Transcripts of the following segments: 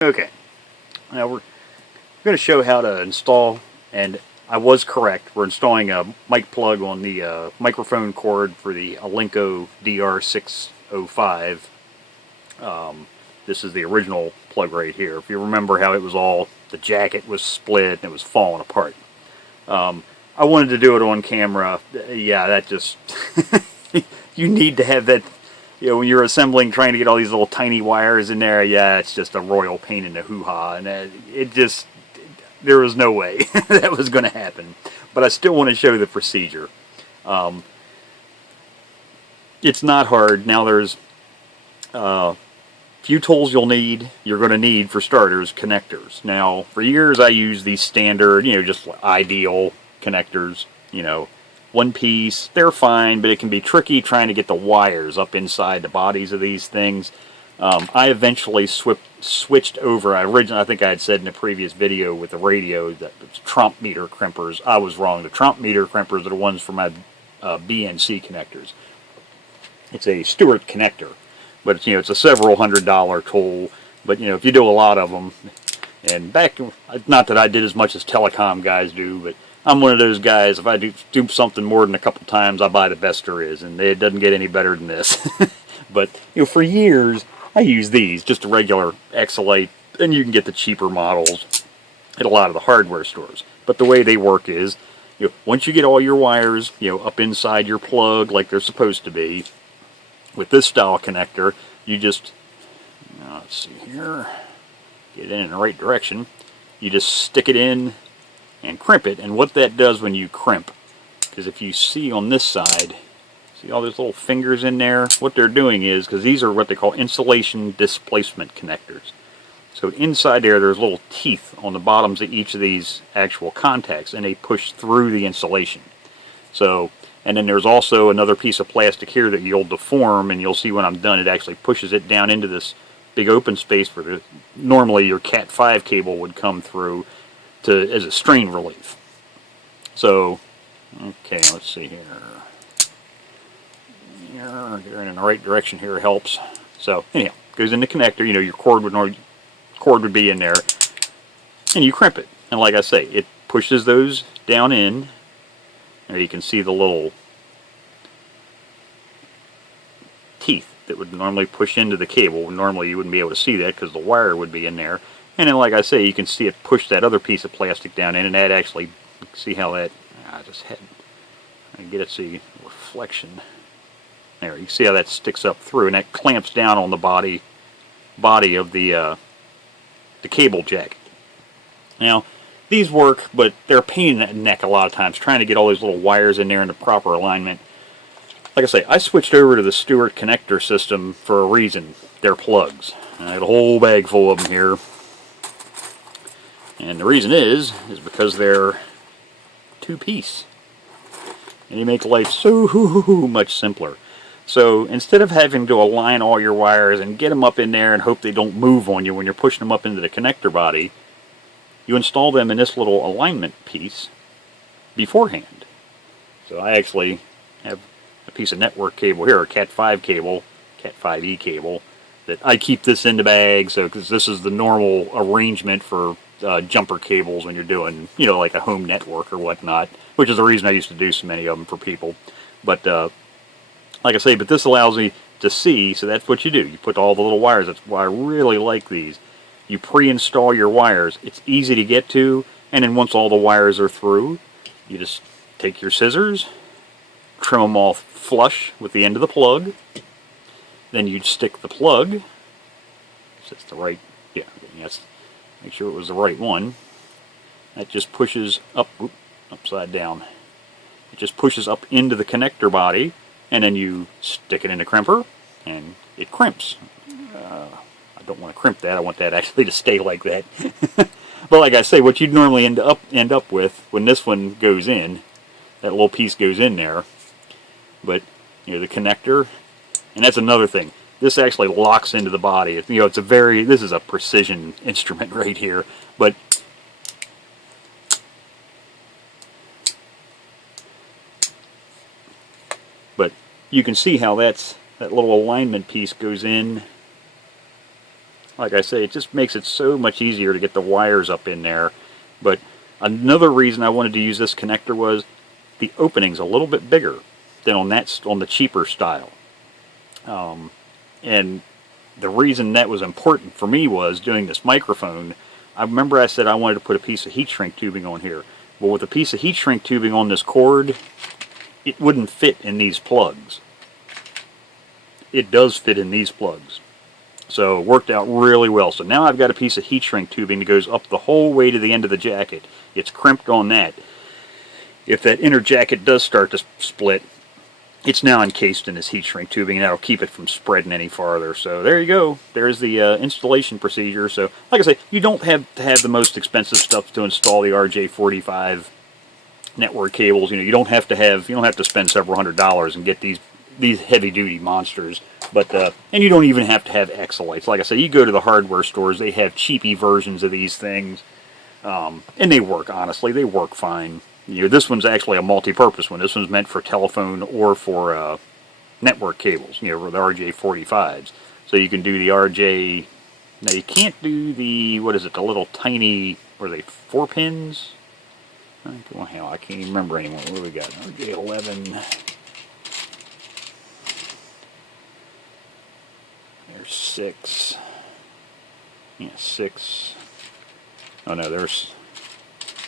Okay, now we're going to show how to install, and I was correct, we're installing a mic plug on the microphone cord for the Alinco DR-45. This is the original plug right here. If you remember how it was all, the jacket was split and it was falling apart. I wanted to do it on camera. Yeah, that just, you need to have that. You know, when you're assembling, trying to get all these little tiny wires in there, yeah, it's just a royal pain in the hoo-ha, and it just, there was no way that was going to happen. But I still want to show the procedure. It's not hard. Now there's a few tools you're going to need for starters, connectors. Now, for years I used these standard, just ideal connectors, one piece. They're fine, but it can be tricky trying to get the wires up inside the bodies of these things. I eventually switched over. I think I had said in a previous video with the radio that it's Tromp meter crimpers. I was wrong. The Tromp meter crimpers are the ones for my BNC connectors. It's a Stewart connector, but it's a several $100 tool. But if you do a lot of them, and not that I did as much as telecom guys do, but I'm one of those guys, if I do something more than a couple times, I buy the best there is, and it doesn't get any better than this. But, for years, I use these, just a regular Exolite, and you can get the cheaper models at a lot of the hardware stores. But the way they work is, once you get all your wires, up inside your plug like they're supposed to be, with this style connector, you just, let's see here, get it in the right direction, you just stick it in and crimp it. And what that does when you crimp, because if you see on this side, see all those little fingers in there, what they're doing is, because these are what they call insulation displacement connectors. So inside there's little teeth on the bottoms of each of these actual contacts, and they push through the insulation. So, and then there's also another piece of plastic here that you'll deform, and you'll see when I'm done, it actually pushes it down into this big open space where normally your Cat 5 cable would come through as a strain relief. So, okay, let's see here. Going in the right direction here helps. So, anyhow, goes in the connector. Your cord would be in there, and you crimp it. And like I say, it pushes those down in. There you can see the little teeth that would normally push into the cable. Normally you wouldn't be able to see that because the wire would be in there. And then, like I say, you can see it push that other piece of plastic down in, and that actually, see how that, I get it, see, reflection. There, you can see how that sticks up through, and that clamps down on the body of the cable jacket. Now, these work, but they're a pain in the neck a lot of times, trying to get all these little wires in there in the proper alignment. Like I say, I switched over to the Stewart connector system for a reason. They're plugs. I got a whole bag full of them here. And the reason is because they're two-piece. And they make life so much simpler. So instead of having to align all your wires and get them up in there and hope they don't move on you when you're pushing them up into the connector body, you install them in this little alignment piece beforehand. So I actually have a piece of network cable here, a Cat 5 cable, Cat 5e cable, that I keep this in the bag, so because this is the normal arrangement for jumper cables when you're doing, like a home network or whatnot, which is the reason I used to do so many of them for people. But like I say, but this allows me to see, so that's what you do. You put all the little wires. That's why I really like these. You pre-install your wires. It's easy to get to, and then once all the wires are through, you just take your scissors, trim them all flush with the end of the plug. Then you'd stick the plug. So it's the right, yes. Make sure it was the right one. That just pushes up, upside down. It just pushes up into the connector body, and then you stick it in the crimper, and it crimps. I don't want to crimp that. I want that actually to stay like that. But like I say, what you'd normally end up with when this one goes in, that little piece goes in there. But the connector, and that's another thing. This actually locks into the body. This is a precision instrument right here. But you can see how that little alignment piece goes in like I say, it just makes it so much easier to get the wires up in there. But another reason I wanted to use this connector was the opening's a little bit bigger than on the cheaper style. And the reason that was important for me was doing this microphone. I remember I said I wanted to put a piece of heat shrink tubing on here. But with a piece of heat shrink tubing on this cord, it wouldn't fit in these plugs. It does fit in these plugs. So it worked out really well. So now I've got a piece of heat shrink tubing that goes up the whole way to the end of the jacket. It's crimped on that. If that inner jacket does start to split, it's now encased in this heat shrink tubing, and that'll keep it from spreading any farther. So there you go. There's the installation procedure. So like I say, you don't have to have the most expensive stuff to install the RJ-45 network cables. You don't have to spend several $100s and get these heavy-duty monsters. But and you don't even have to have Exolites. Like I say, you go to the hardware stores, they have cheapy versions of these things, and they work. Honestly, they work fine. This one's actually a multi-purpose one. This one's meant for telephone or for network cables. The RJ-45s. So you can do the RJ. Now you can't do the, what is it? The little tiny. What are they? 4 pins? I can't even remember anymore. What do we got? RJ-11. There's 6. Yeah, 6. Oh no, there's.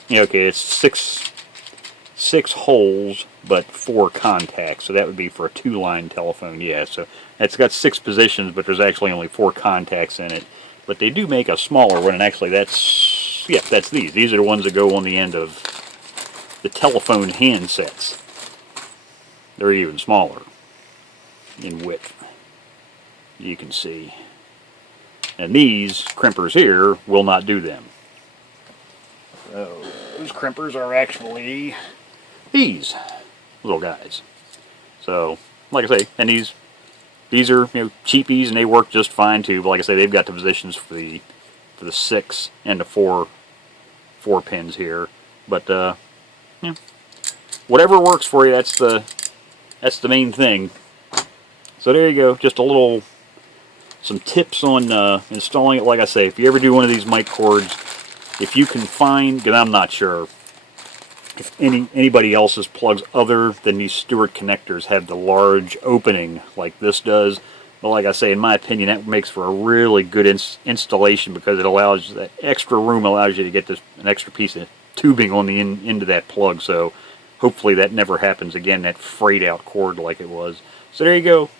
Yeah, okay, it's 6 holes, but 4 contacts. So that would be for a 2-line telephone. Yeah, so it's got 6 positions, but there's actually only 4 contacts in it. But they do make a smaller one, and actually that's these. These are the ones that go on the end of the telephone handsets. They're even smaller in width. You can see. And these crimpers here will not do them. So those crimpers are actually these little guys. So, like I say, and these are cheapies, and they work just fine too. But like I say, they've got the positions for the 6 and the 4 pins here. But whatever works for you, that's the main thing. So there you go, just some tips on installing it. Like I say, if you ever do one of these mic cords, if you can find, because I'm not sure if anybody else's plugs other than these Stewart connectors have the large opening like this does. But like I say, in my opinion, that makes for a really good installation, because it allows, that extra room allows you to get an extra piece of tubing on the end of that plug. So hopefully that never happens again, that frayed out cord like it was. So there you go.